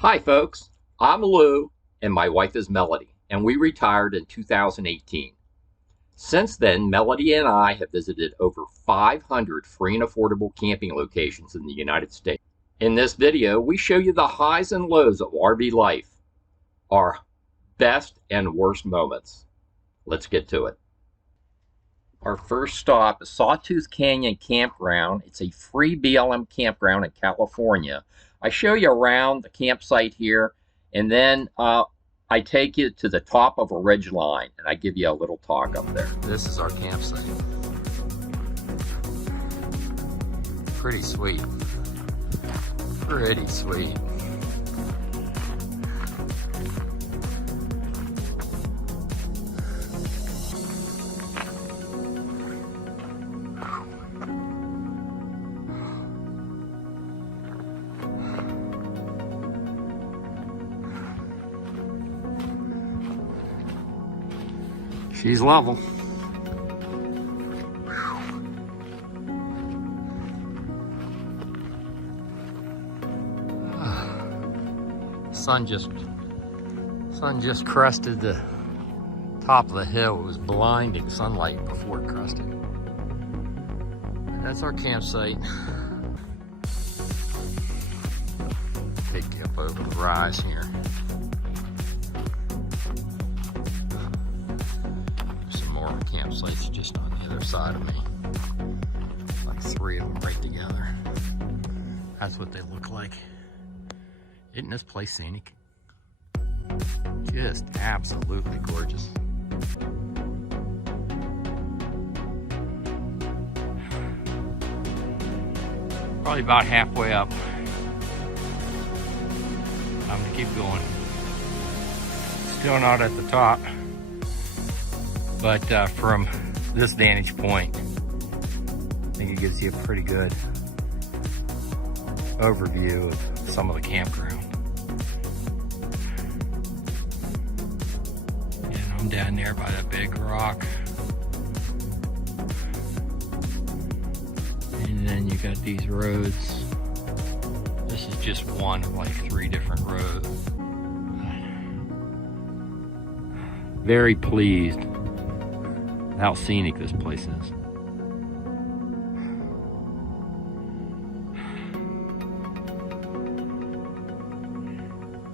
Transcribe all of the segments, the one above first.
Hi folks, I'm Lou and my wife is Melody, and we retired in 2018. Since then, Melody and I have visited over 500 free and affordable camping locations in the United States. In this video, we show you the highs and lows of RV life, our best and worst moments. Let's get to it. Our first stop is Sawtooth Canyon Campground. It's a free BLM campground in California. I show you around the campsite here, and then I take you to the top of a ridge line, and I give you a little talk up there. This is our campsite. Pretty sweet. Pretty sweet. She's level. Sun just crested the top of the hill. It was blinding sunlight before it crested. That's our campsite. Take you up over the rise here. Campsites just on the other side of me. Like 3 of them right together. That's what they look like. Isn't this place scenic? Just absolutely gorgeous. Probably about halfway up. Time to keep going. Still not at the top. But from this vantage point, I think it gives you a pretty good overview of some of the campground. And I'm down there by that big rock. And then you got these roads. This is just one of like 3 different roads. Very pleased how scenic this place is.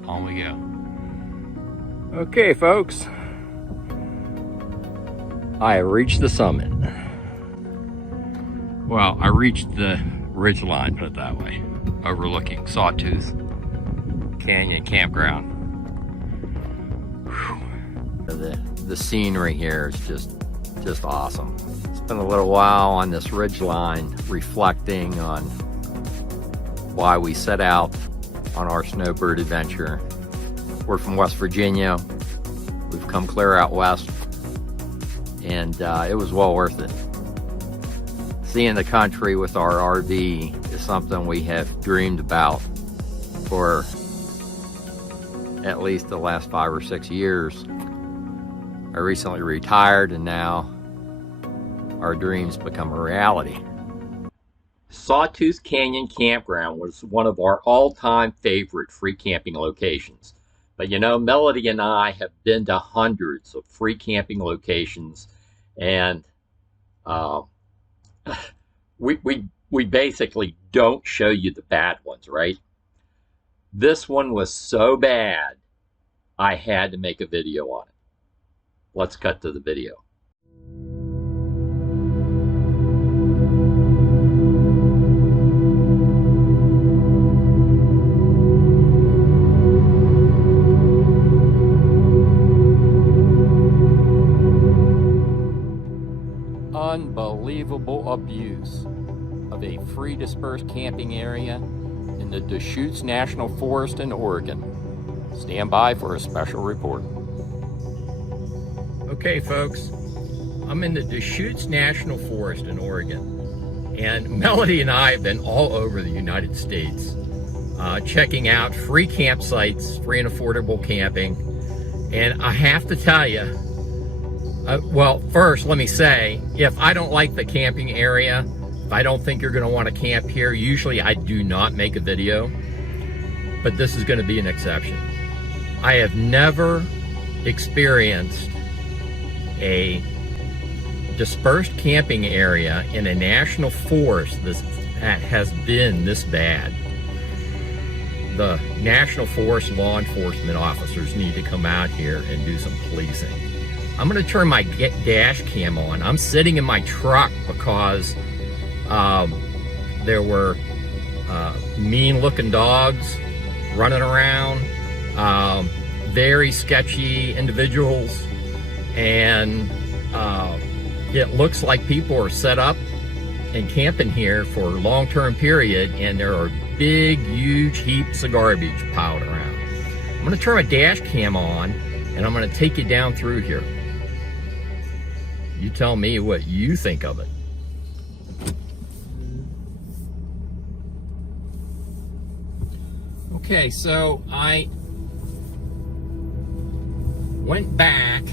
On we go. Okay, folks. I have reached the summit. Well, I reached the ridge line, put it that way, overlooking Sawtooth Canyon Campground. The scenery here is just awesome. Spent a little while on this ridge line reflecting on why we set out on our snowbird adventure. We're from West Virginia. We've come clear out west, and it was well worth it. Seeing the country with our RV is something we have dreamed about for at least the last 5 or 6 years. I recently retired, and now our dreams become a reality. Sawtooth Canyon Campground was one of our all-time favorite free camping locations. But you know, Melody and I have been to hundreds of free camping locations, and we basically don't show you the bad ones, right? This one was so bad, I had to make a video on it. Let's cut to the video. Unbelievable abuse of a free dispersed camping area in the Deschutes National Forest in Oregon. Stand by for a special report. Okay, folks, I'm in the Deschutes National Forest in Oregon, and Melody and I have been all over the United States checking out free campsites, free and affordable camping. And I have to tell you, well, first, let me say, if I don't like the camping area, if I don't think you're going to want to camp here, usually I do not make a video. but this is going to be an exception. I have never experienced a dispersed camping area in a national forest that has been this bad. The National Forest law enforcement officers need to come out here and do some policing. I'm going to turn my dash cam on. I'm sitting in my truck because there were mean-looking dogs running around, very sketchy individuals, and it looks like people are set up and camping here for a long-term period, and there are big, huge heaps of garbage piled around. I'm going to turn my dash cam on, and I'm going to take you down through here. You tell me what you think of it. Okay, so I went back.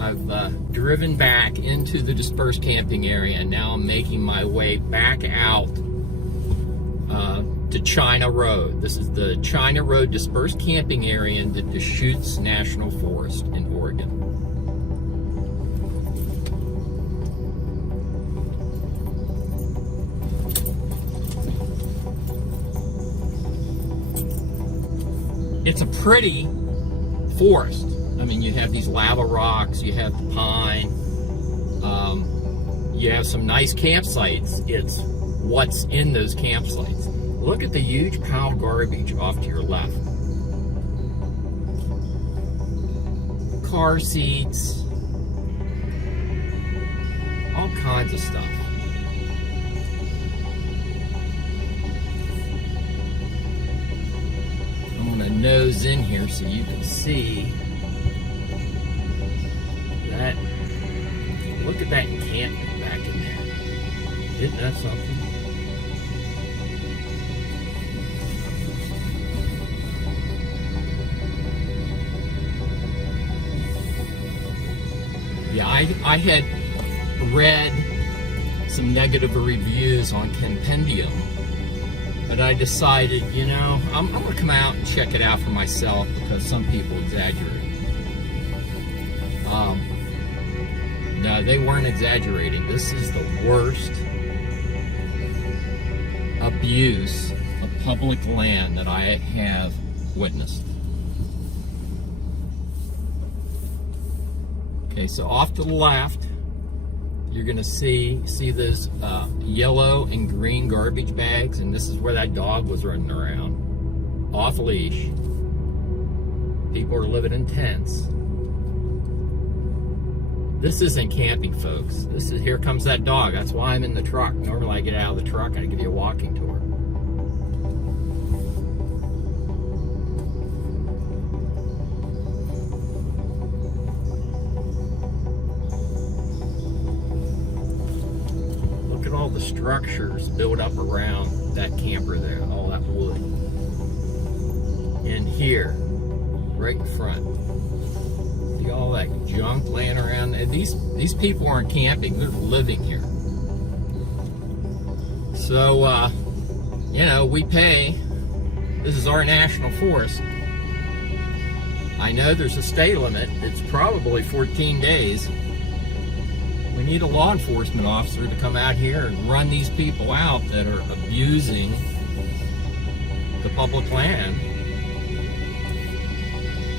I've driven back into the dispersed camping area, and now I'm making my way back out to China Road. This is the China Road dispersed camping area in the Deschutes National Forest in Oregon. It's a pretty forest. I mean, you have these lava rocks, you have the pine, you have some nice campsites. It's what's in those campsites. Look at the huge pile of garbage off to your left. Car seats, all kinds of stuff. I'm gonna nose in here so you can see that. Look at that encampment back in there. Isn't that something? Yeah, I had read some negative reviews on Campendium, but I decided, you know, I'm gonna come out and check it out for myself because some people exaggerate. No, they weren't exaggerating. This is the worst abuse of public land that I have witnessed. Okay, so off to the left, you're gonna see those yellow and green garbage bags, and this is where that dog was running around, off leash. People are living in tents. This isn't camping, folks. This is, here comes that dog. That's why I'm in the truck. Normally I get out of the truck and I give you a walking tour. Look at all the structures built up around that camper there, all that wood. And here, right in front. See all that junk laying around. These people aren't camping, they're living here. So, you know, we pay. This is our national forest. I know there's a stay limit. It's probably 14 days. We need a law enforcement officer to come out here and run these people out that are abusing the public land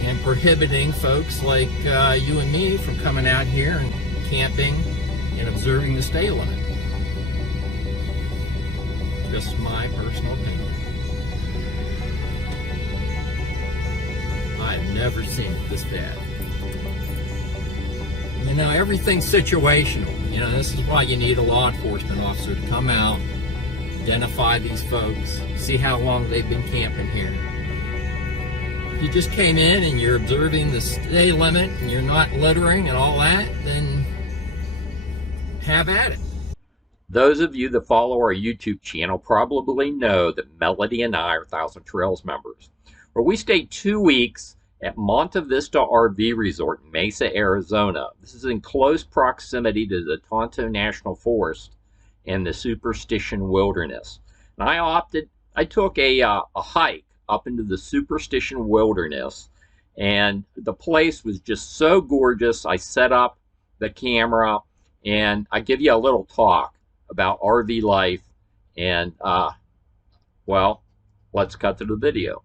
and prohibiting folks like you and me from coming out here and camping and observing the stay limit. Just my personal opinion. I've never seen it this bad. You know, everything's situational. You know, this is why you need a law enforcement officer to come out, identify these folks, see how long they've been camping here. If you just came in and you're observing the stay limit and you're not littering and all that, then have at it. Those of you that follow our YouTube channel probably know that Melody and I are Thousand Trails members, where we stayed 2 weeks at Monte Vista RV Resort in Mesa, Arizona. This is in close proximity to the Tonto National Forest and the Superstition Wilderness. And I opted I took a hike up into the Superstition Wilderness, and the place was just so gorgeous. I set up the camera, and I give you a little talk about RV life. And well, let's cut to the video.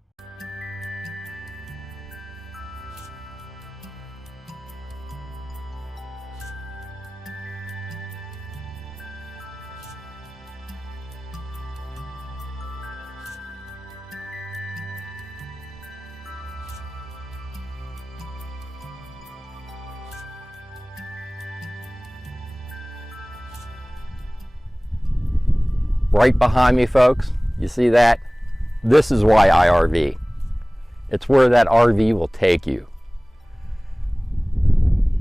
Right behind me, folks, you see that? This is why I RV. It's where that RV will take you.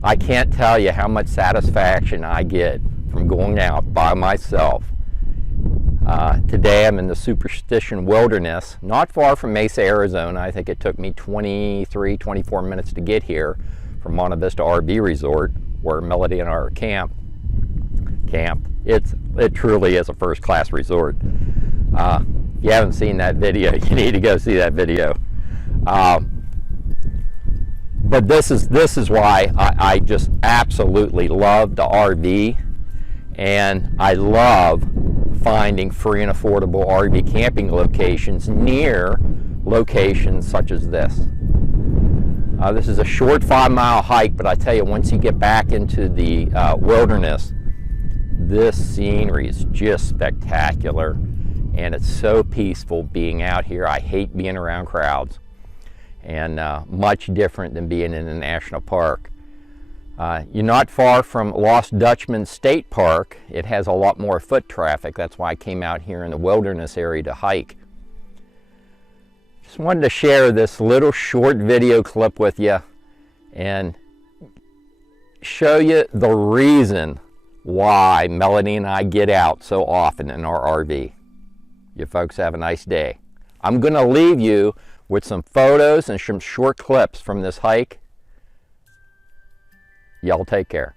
I can't tell you how much satisfaction I get from going out by myself. Today I'm in the Superstition Wilderness, not far from Mesa, Arizona. I think it took me 24 minutes to get here from Monte Vista RV Resort, where Melody and I are camped. It truly is a first-class resort. If you haven't seen that video, you need to go see that video. But this is why I just absolutely love the RV, and I love finding free and affordable RV camping locations near locations such as this. This is a short 5-mile hike, but I tell you, once you get back into the wilderness, this scenery is just spectacular, and it's so peaceful being out here. I hate being around crowds, and much different than being in a national park. You're not far from Lost Dutchman State Park. It has a lot more foot traffic. That's why I came out here in the wilderness area to hike. Just wanted to share this little short video clip with you and show you the reason why Melody and I get out so often in our RV. You folks have a nice day. I'm going to leave you with some photos and some short clips from this hike. Y'all take care.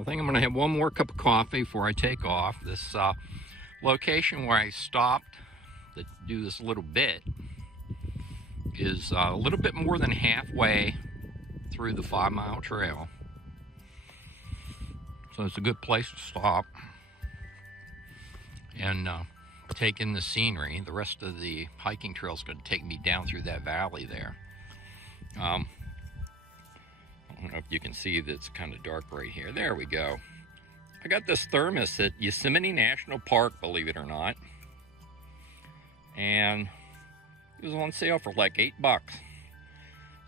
I think I'm going to have one more cup of coffee before I take off. This location where I stopped to do this little bit is a little bit more than halfway through the 5-mile trail. So it's a good place to stop and take in the scenery. The rest of the hiking trail is going to take me down through that valley there. I don't know if you can see that it's kind of dark right here. There we go. I got this thermos at Yosemite National Park, believe it or not. And it was on sale for like $8.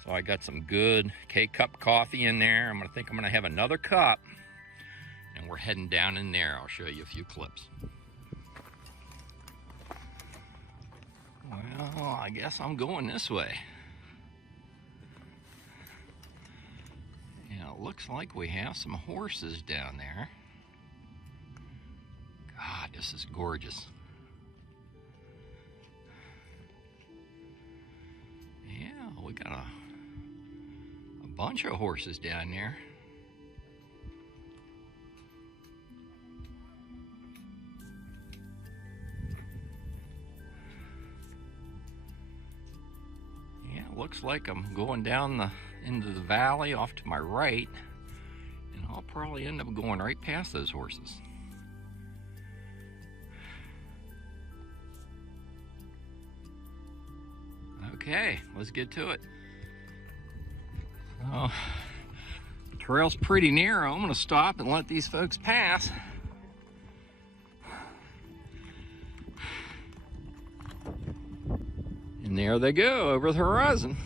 So I got some good K-Cup coffee in there. I'm going to have another cup. And we're heading down in there. I'll show you a few clips. Well, I guess I'm going this way. Yeah, it looks like we have some horses down there. God, this is gorgeous. Yeah, we got a bunch of horses down there. Looks like I'm going down into the valley off to my right, and I'll probably end up going right past those horses. Okay, let's get to it. Oh, the trail's pretty narrow. I'm going to stop and let these folks pass. And there they go over the horizon.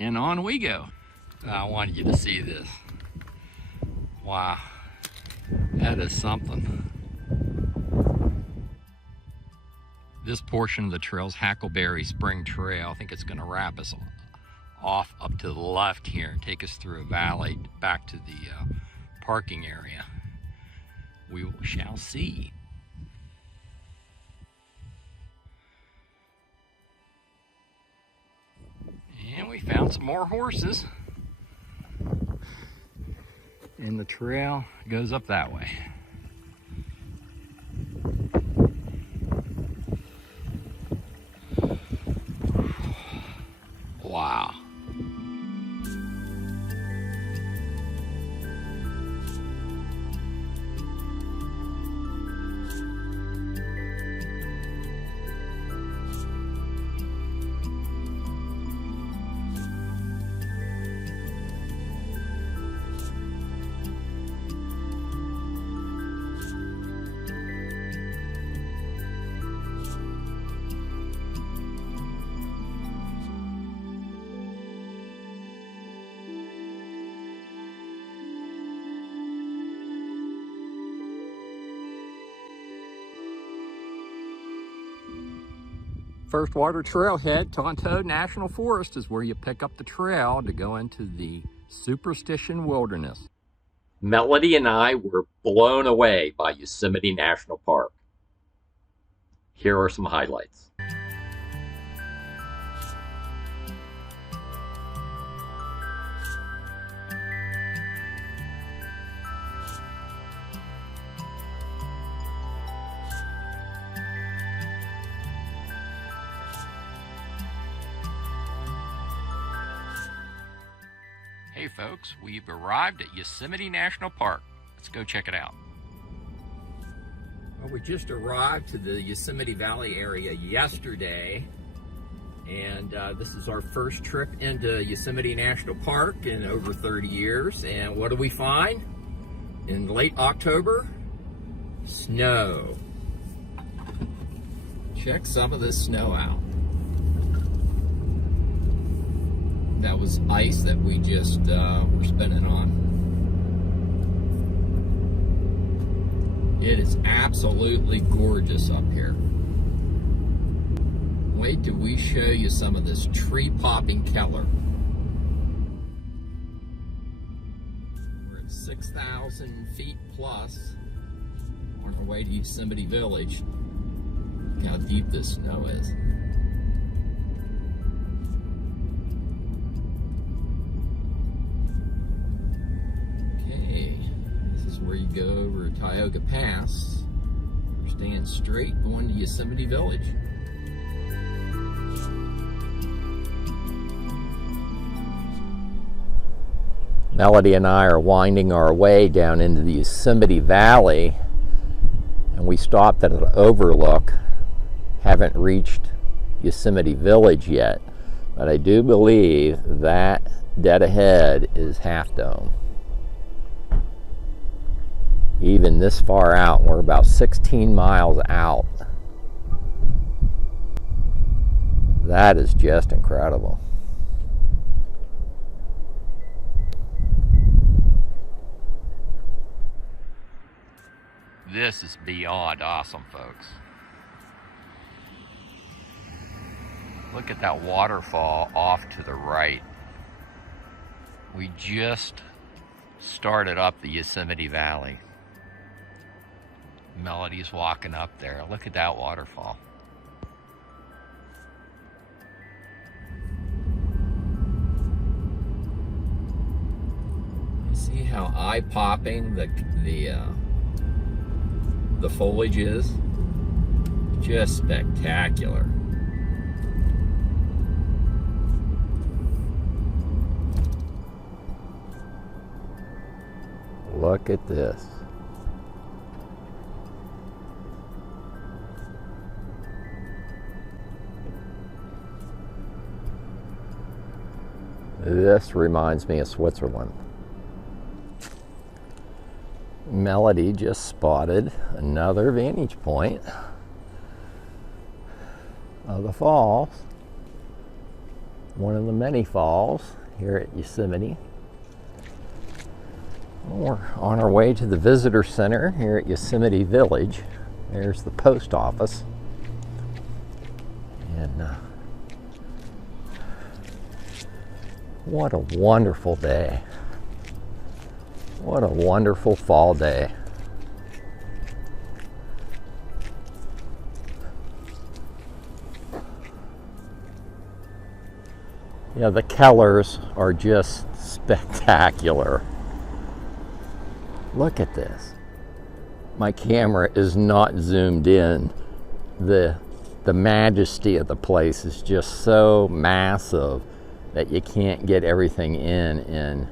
And on we go. I wanted you to see this. Wow, that is something. This portion of the trail is Hackleberry Spring Trail. I think it's going to wrap us off up to the left here and take us through a valley back to the parking area. We shall see. And we found some more horses. And the trail goes up that way. First water trailhead, Tonto National Forest, is where you pick up the trail to go into the Superstition Wilderness. Melody and I were blown away by Yosemite National Park. Here are some highlights. Hey folks, we've arrived at Yosemite National Park. Let's go check it out. Well, we just arrived to the Yosemite Valley area yesterday, and this is our first trip into Yosemite National Park in over 30 years. And what do we find? In late October, snow. Check some of this snow out. That was ice that we just were spinning on. It is absolutely gorgeous up here. Wait till we show you some of this tree popping Keller. We're at 6,000 feet plus on our way to Yosemite Village. Look how deep this snow is. Where you go over Tioga Pass. We're staying straight going to Yosemite Village. Melody and I are winding our way down into the Yosemite Valley, and we stopped at an overlook. Haven't reached Yosemite Village yet, but I do believe that dead ahead is Half Dome. Even this far out, we're about 16 miles out. That is just incredible. This is beyond awesome, folks. Look at that waterfall off to the right. We just started up the Yosemite Valley. Melody's walking up there. Look at that waterfall. You see how eye-popping the foliage is? Just spectacular. Look at this. This reminds me of Switzerland. Melody just spotted another vantage point of the falls. One of the many falls here at Yosemite. We're on our way to the visitor center here at Yosemite Village. There's the post office. And what a wonderful day. What a wonderful fall day. Yeah, the Kellers are just spectacular. Look at this. My camera is not zoomed in. The majesty of the place is just so massive that you can't get everything in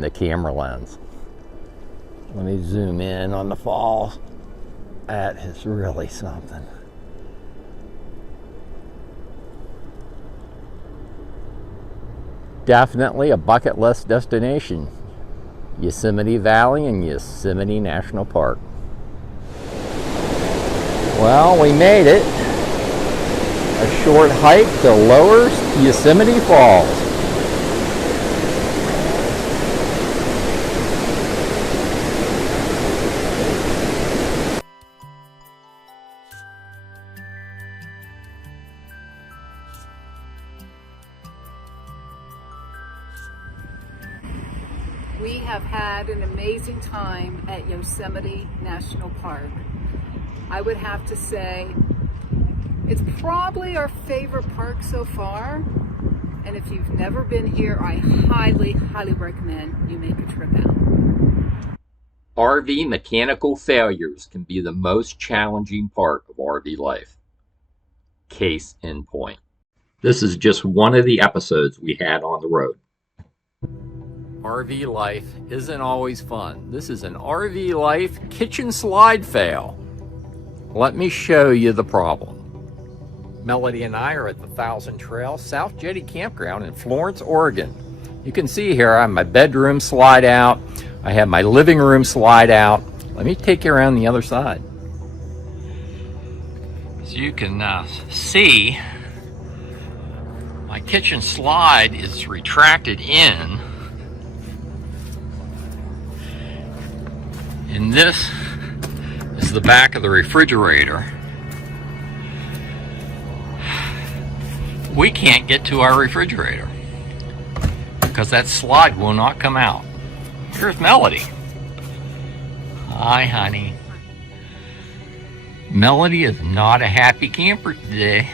the camera lens. Let me zoom in on the falls. That is really something. Definitely a bucket list destination. Yosemite Valley and Yosemite National Park. Well, we made it. A short hike to Lower Yosemite Falls. have had an amazing time at Yosemite National Park. I would have to say it's probably our favorite park so far. And if you've never been here, I highly, highly recommend you make a trip out. RV mechanical failures can be the most challenging part of RV life. Case in point. This is just one of the episodes we had on the road. RV life isn't always fun. This is an RV life kitchen slide fail. Let me show you the problem. Melody and I are at the Thousand Trail South Jetty Campground in Florence, Oregon. You can see here I have my bedroom slide out. I have my living room slide out. Let me take you around the other side. So you can see my kitchen slide is retracted in. And this is the back of the refrigerator. We can't get to our refrigerator because that slide will not come out. Here's Melody. Hi, honey. Melody is not a happy camper today.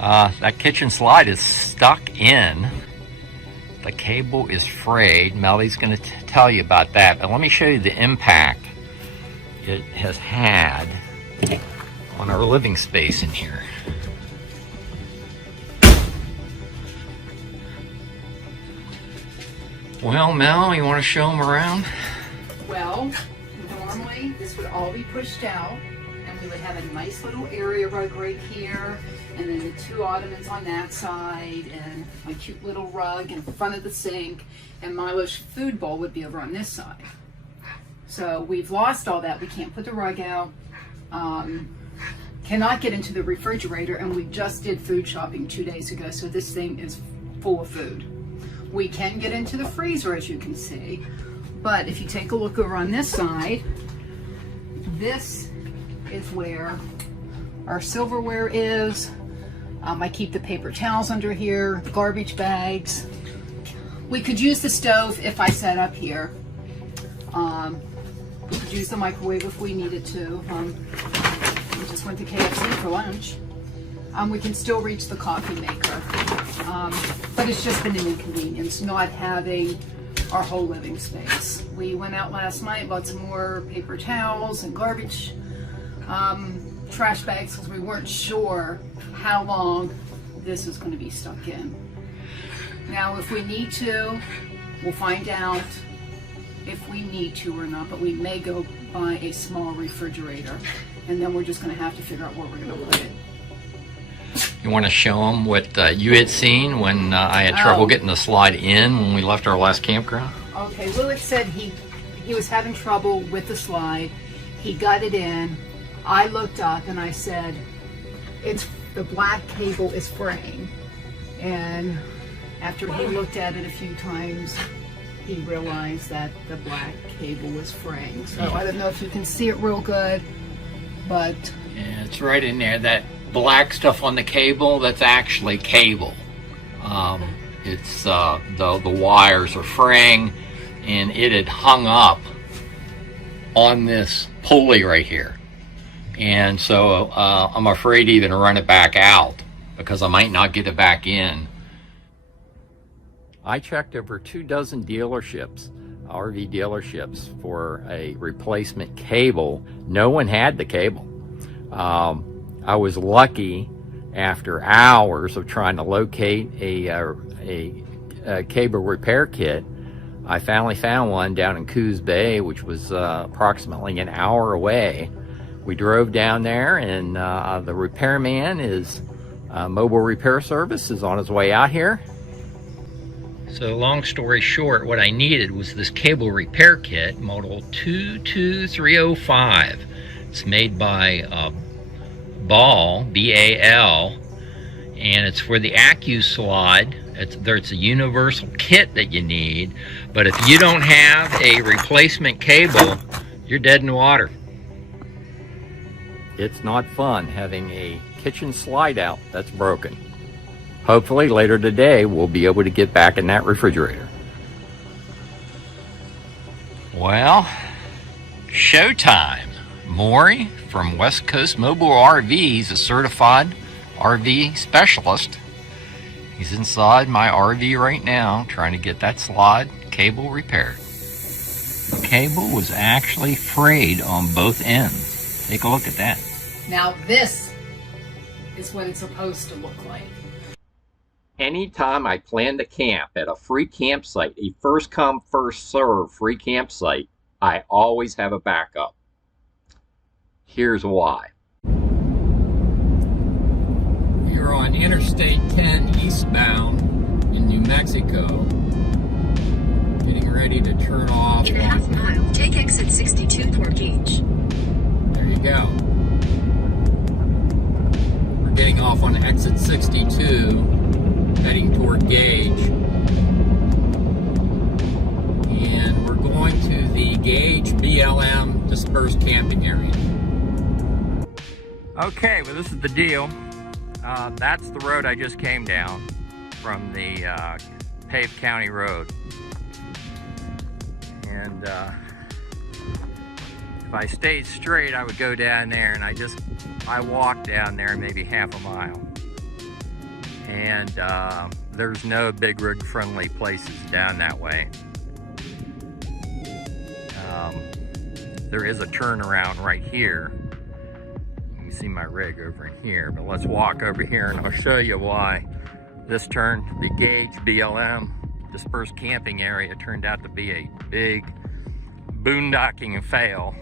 That kitchen slide is stuck in. The cable is frayed. Melody's going to tell you about that, but let me show you the impact it has had on our living space in here. Well, Mel, you want to show them around? Well, normally this would all be pushed out and we would have a nice little area rug right here and then the two ottomans on that side and my cute little rug in front of the sink, and Milo's food bowl would be over on this side. So we've lost all that. We can't put the rug out, cannot get into the refrigerator, and we just did food shopping 2 days ago, so this thing is full of food. We can get into the freezer, as you can see, but if you take a look over on this side, this is where our silverware is. I keep the paper towels under here, the garbage bags. We could use the stove if I set up here. We could use the microwave if we needed to. We just went to KFC for lunch. We can still reach the coffee maker. But it's just been an inconvenience not having our whole living space. We went out last night, bought some more paper towels and garbage trash bags because we weren't sure how long this is going to be stuck in. Now, if we need to, we'll find out if we need to or not, but we may go buy a small refrigerator, and then we're just going to have to figure out where we're going to put it. You want to show them what you had seen when I had trouble getting the slide in when we left our last campground? Okay, Willick said he was having trouble with the slide. He got it in. I looked up and I said, the black cable is fraying. And after he looked at it a few times, he realized that the black cable was fraying. So I don't know if you can see it real good, but... Yeah, it's right in there. That black stuff on the cable, that's actually cable. It's the wires are fraying, and it had hung up on this pulley right here. And so I'm afraid to even run it back out because I might not get it back in. I checked over 24 dealerships, RV dealerships, for a replacement cable. No one had the cable. I was lucky after hours of trying to locate a cable repair kit. I finally found one down in Coos Bay, which was approximately an hour away. We drove down there, and the repairman is Mobile Repair Service is on his way out here. So long story short, what I needed was this cable repair kit, model 22305. It's made by Ball, B-A-L, and it's for the AccuSlide. It's a universal kit that you need, but if you don't have a replacement cable, you're dead in the water. It's not fun having a kitchen slide out that's broken. Hopefully later today we'll be able to get back in that refrigerator. Well, showtime. Maury from West Coast Mobile RVs, a certified RV specialist. He's inside my RV right now trying to get that slide cable repaired. The cable was actually frayed on both ends. Take a look at that. Now this is what it's supposed to look like. Anytime I plan to camp at a free campsite, a first come, first serve free campsite, I always have a backup. Here's why. We are on Interstate 10 eastbound in New Mexico. Getting ready to turn off. In a half mile, take exit 62 toward Gage. There you go. We're getting off on exit 62, heading toward Gage. And we're going to the Gage BLM dispersed camping area. Okay, well, this is the deal. That's the road I just came down from the paved county road. And if I stayed straight, I would go down there, and I walked down there maybe half a mile. And there's no big rig friendly places down that way. There is a turnaround right here. You can see my rig over in here, but let's walk over here and I'll show you why this turn, the Gage BLM dispersed camping area, turned out to be a big boondocking fail.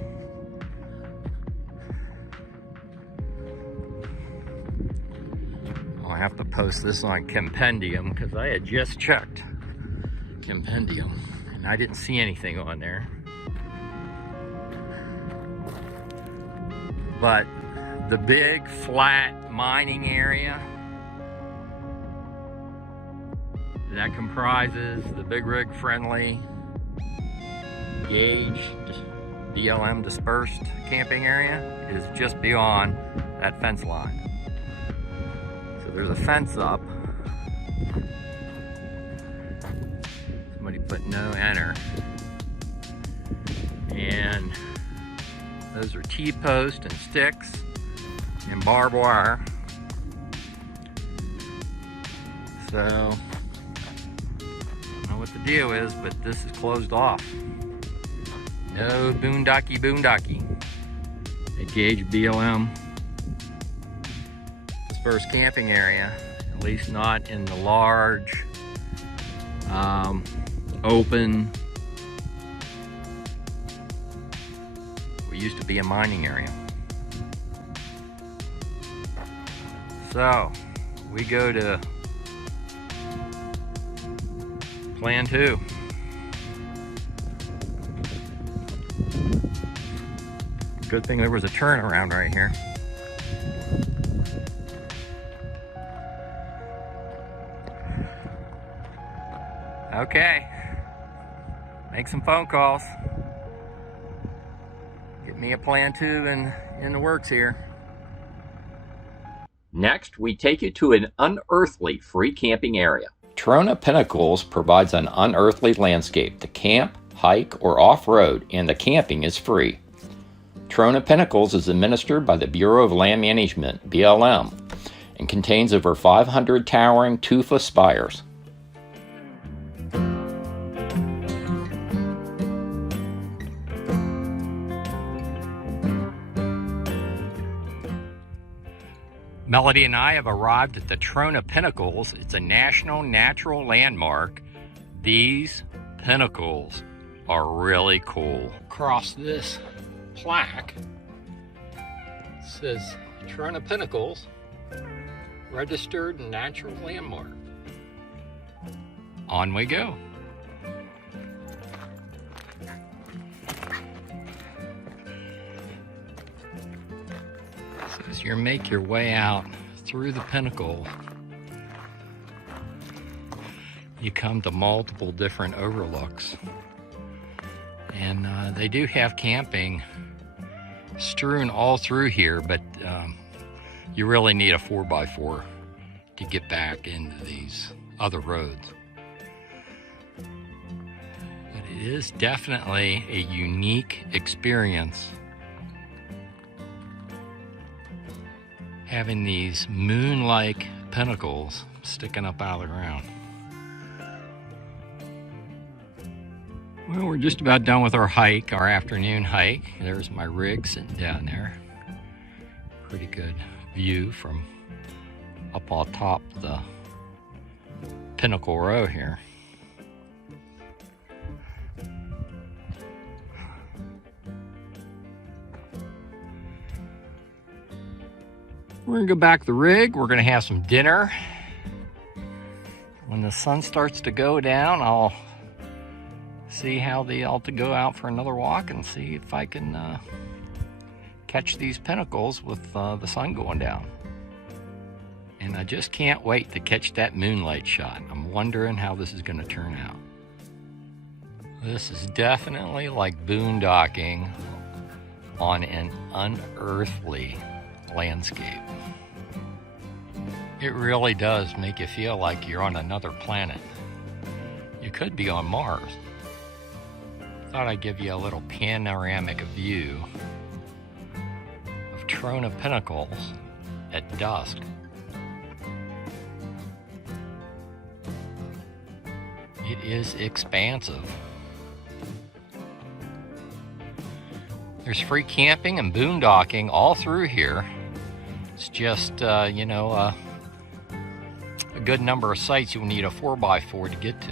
I'll have to post this on Compendium because I had just checked Compendium and I didn't see anything on there. But the big flat mining area that comprises the big rig friendly Gage BLM dispersed camping area is just beyond that fence line. So there's a fence up. Somebody put no enter. And those are T-posts and sticks and barbed wire. So, I don't know what the deal is, but this is closed off. No boondocky. At Gage BLM dispersed camping area, at least not in the large, open, what used to be a mining area. So, we go to Plan 2. Good thing there was a turnaround right here. Okay, make some phone calls. Get me a Plan 2 in the works here. Next, we take you to an unearthly free camping area. Trona Pinnacles provides an unearthly landscape to camp, hike, or off-road, and the camping is free. Trona Pinnacles is administered by the Bureau of Land Management, BLM, and contains over 500 towering tufa spires. Melody and I have arrived at the Trona Pinnacles. It's a national natural landmark. These pinnacles are really cool. Across this plaque says Trona Pinnacles, registered natural landmark. On we go. So as you make your way out through the pinnacle, you come to multiple different overlooks. And they do have camping strewn all through here, but you really need a 4x4 to get back into these other roads. It It is definitely a unique experience having these moon-like pinnacles sticking up out of the ground. Well, we're just about done with our hike, our afternoon hike. There's my rig sitting down there. Pretty good view from up on top of the Pinnacle Row here. We're gonna go back to the rig. We're gonna have some dinner. When the sun starts to go down, I'll see how they ought to go out for another walk and see if I can catch these pinnacles with the sun going down. And I just can't wait to catch that moonlight shot. I'm wondering how this is gonna turn out. This is definitely like boondocking on an unearthly landscape. It really does make you feel like you're on another planet. You could be on Mars. Thought I'd give you a little panoramic view of Trona Pinnacles at dusk. It is expansive. There's free camping and boondocking all through here. It's just, you know, a good number of sites you'll need a 4x4 to get to.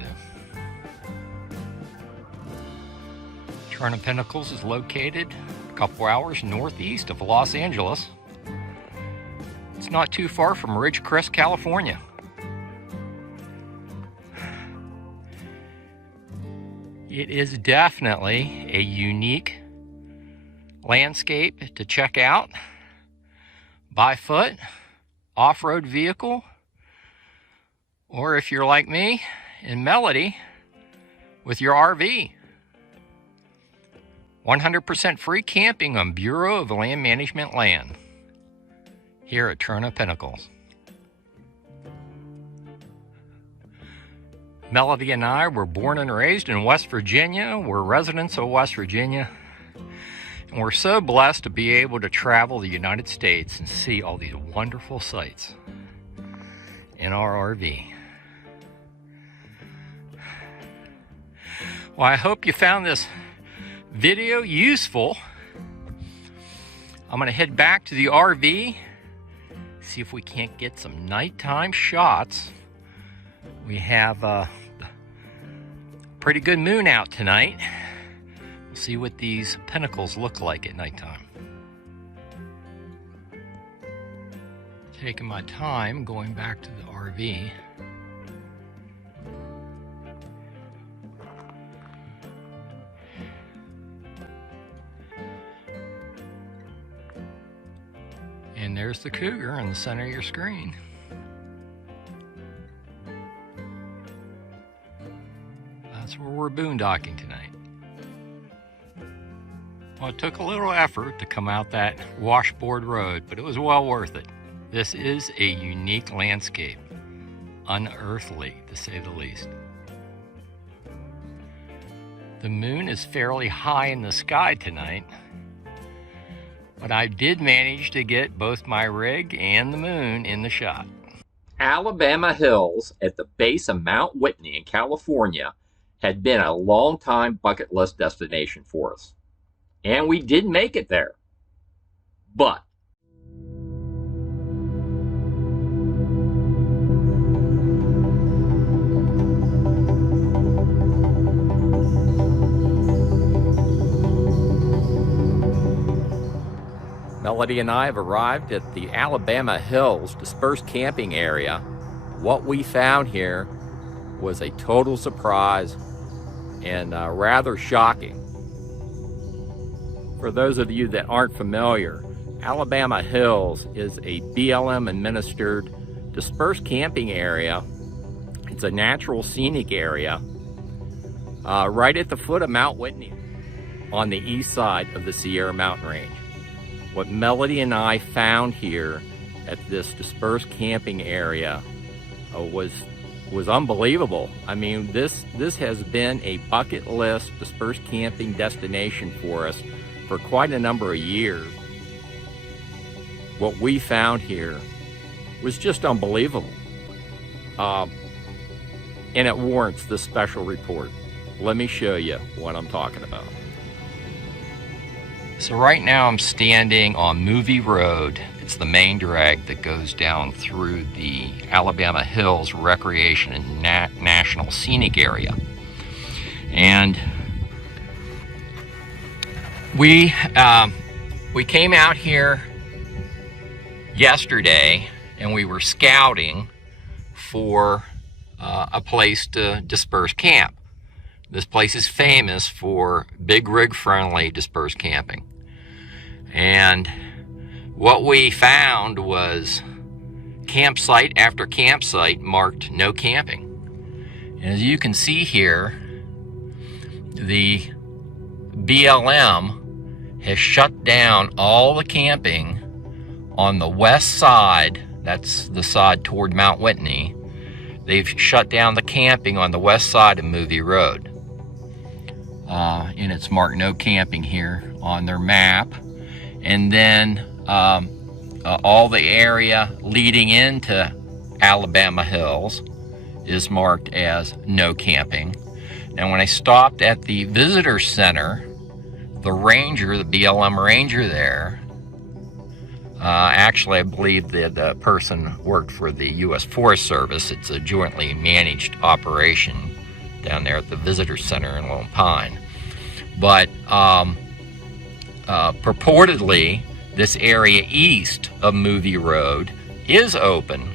Trona Pinnacles is located a couple hours northeast of Los Angeles. It's not too far from Ridgecrest, California. It is definitely a unique landscape to check out by foot, off-road vehicle, or if you're like me and Melody with your RV. 100% free camping on Bureau of Land Management land here at Trona Pinnacles. Melody and I were born and raised in West Virginia. We're residents of West Virginia. And we're so blessed to be able to travel the United States and see all these wonderful sights in our RV. Well, I hope you found this video useful. I'm going to head back to the RV, see if we can't get some nighttime shots. We have a pretty good moon out tonight. We'll see what these pinnacles look like at nighttime. Taking my time going back to the RV. And there's the cougar in the center of your screen. That's where we're boondocking tonight. Well, it took a little effort to come out that washboard road, but it was well worth it. This is a unique landscape, unearthly to say the least. The moon is fairly high in the sky tonight, but I did manage to get both my rig and the moon in the shot. Alabama Hills at the base of Mount Whitney in California had been a long-time bucket list destination for us. And we did make it there. But Melody and I have arrived at the Alabama Hills dispersed camping area. What we found here was a total surprise and rather shocking. For those of you that aren't familiar, Alabama Hills is a BLM administered dispersed camping area. It's a natural scenic area right at the foot of Mount Whitney on the east side of the Sierra Mountain Range. What Melody and I found here at this dispersed camping area was was unbelievable. I mean, this has been a bucket list dispersed camping destination for us for quite a number of years. What we found here was just unbelievable. And it warrants this special report. Let me show you what I'm talking about. So right now I'm standing on Movie Road. It's the main drag that goes down through the Alabama Hills Recreation and National Scenic Area. And we came out here yesterday and we were scouting for a place to disperse camp. This place is famous for big rig friendly dispersed camping. And what we found was campsite after campsite marked no camping. And as you can see here, the BLM has shut down all the camping on the west side. That's the side toward Mount Whitney. They've shut down the camping on the west side of Movie Road. And it's marked no camping here on their map. And then all the area leading into Alabama Hills is marked as no camping. And when I stopped at the visitor center, the ranger, the BLM ranger there, actually I believe that the person worked for the U.S. Forest Service. It's a jointly managed operation down there at the visitor center in Lone Pine. But purportedly, this area east of Movie Road is open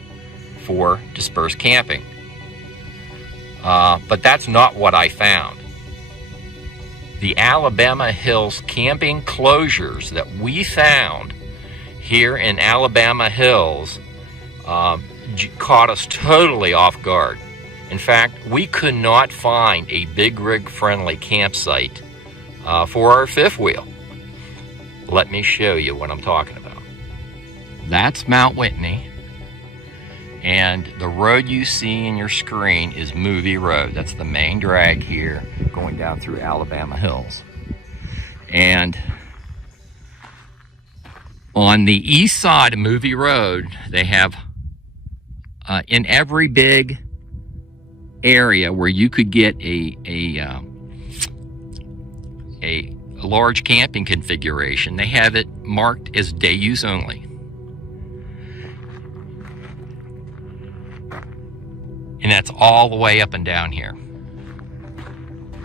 for dispersed camping. But that's not what I found. The Alabama Hills camping closures that we found here in Alabama Hills caught us totally off guard. In fact, we could not find a big rig friendly campsite for our fifth wheel. Let me show you what I'm talking about. That's Mount Whitney, and the road you see in your screen is Movie Road. That's the main drag here going down through Alabama Hills. And on the east side of Movie Road, they have in every big area where you could get a large camping configuration, they have it marked as day use only. And that's all the way up and down here.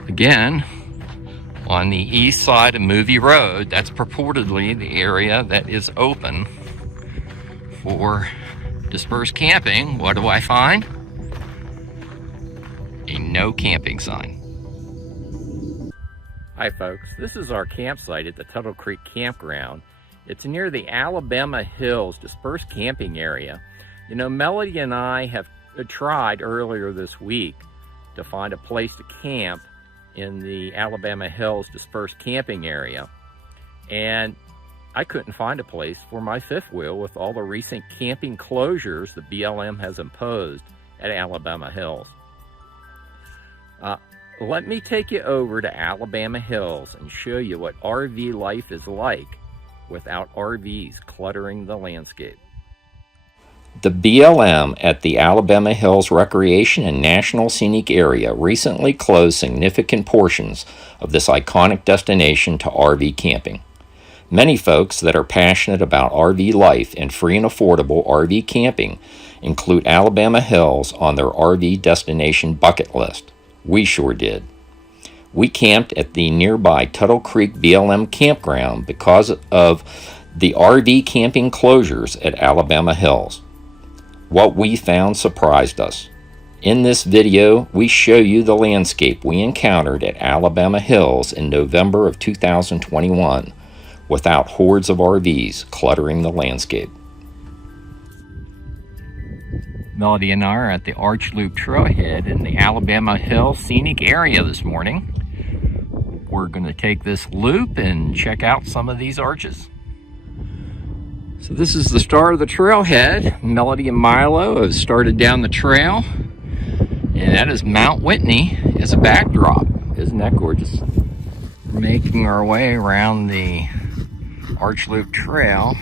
Again, on the east side of Movie Road, that's purportedly the area that is open for dispersed camping. What do I find? A no camping sign. Hi folks, this is our campsite at the Tuttle Creek Campground. It's near the Alabama Hills dispersed camping area. You know, Melody and I have tried earlier this week to find a place to camp in the Alabama Hills dispersed camping area. And I couldn't find a place for my fifth wheel with all the recent camping closures the BLM has imposed at Alabama Hills. Let me take you over to Alabama Hills and show you what RV life is like without RVs cluttering the landscape. The BLM at the Alabama Hills Recreation and National Scenic Area recently closed significant portions of this iconic destination to RV camping. Many folks that are passionate about RV life and free and affordable RV camping include Alabama Hills on their RV destination bucket list. We sure did. We camped at the nearby Tuttle Creek BLM campground because of the RV camping closures at Alabama Hills. What we found surprised us. In this video, we show you the landscape we encountered at Alabama Hills in November of 2021 without hordes of RVs cluttering the landscape. Melody and I are at the Arch Loop Trailhead in the Alabama Hills Scenic Area this morning. We're going to take this loop and check out some of these arches. So this is the start of the trailhead. Melody and Milo have started down the trail. And that is Mount Whitney as a backdrop. Isn't that gorgeous? We're making our way around the Arch Loop Trail.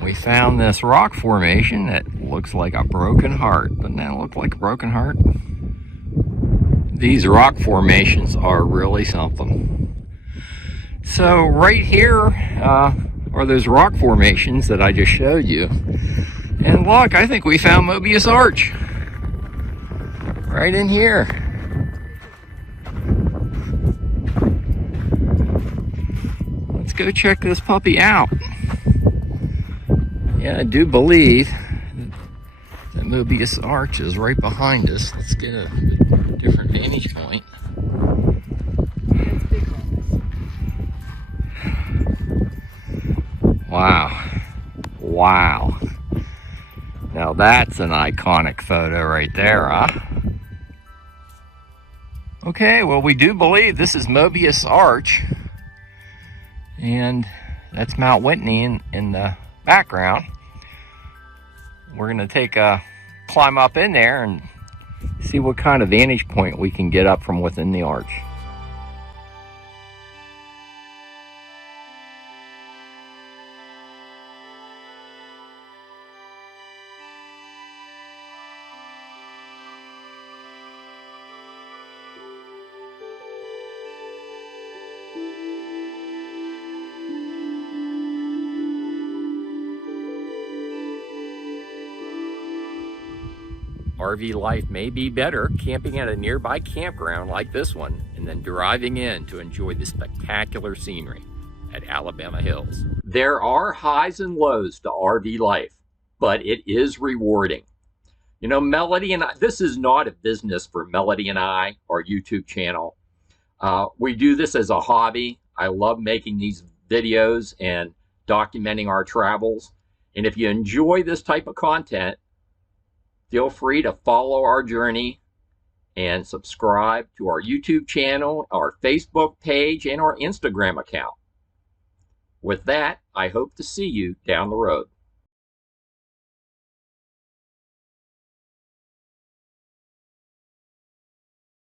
We found this rock formation that looks like a broken heart. Doesn't that look like a broken heart? These rock formations are really something. So right here are those rock formations that I just showed you. And look, I think we found Mobius Arch. Right in here. Let's go check this puppy out. Yeah, I do believe that Mobius Arch is right behind us. Let's get a different vantage point. Wow. Wow. Now that's an iconic photo right there, huh? Okay, well, we do believe this is Mobius Arch. And that's Mount Whitney in the background. We're going to take a climb up in there and see what kind of vantage point we can get up from within the arch. RV life may be better camping at a nearby campground like this one and then driving in to enjoy the spectacular scenery at Alabama Hills. There are highs and lows to RV life, but it is rewarding. You know, Melody and I, this is not a business for Melody and I, our YouTube channel. We do this as a hobby. I love making these videos and documenting our travels. And if you enjoy this type of content, feel free to follow our journey and subscribe to our YouTube channel, our Facebook page, and our Instagram account. With that, I hope to see you down the road.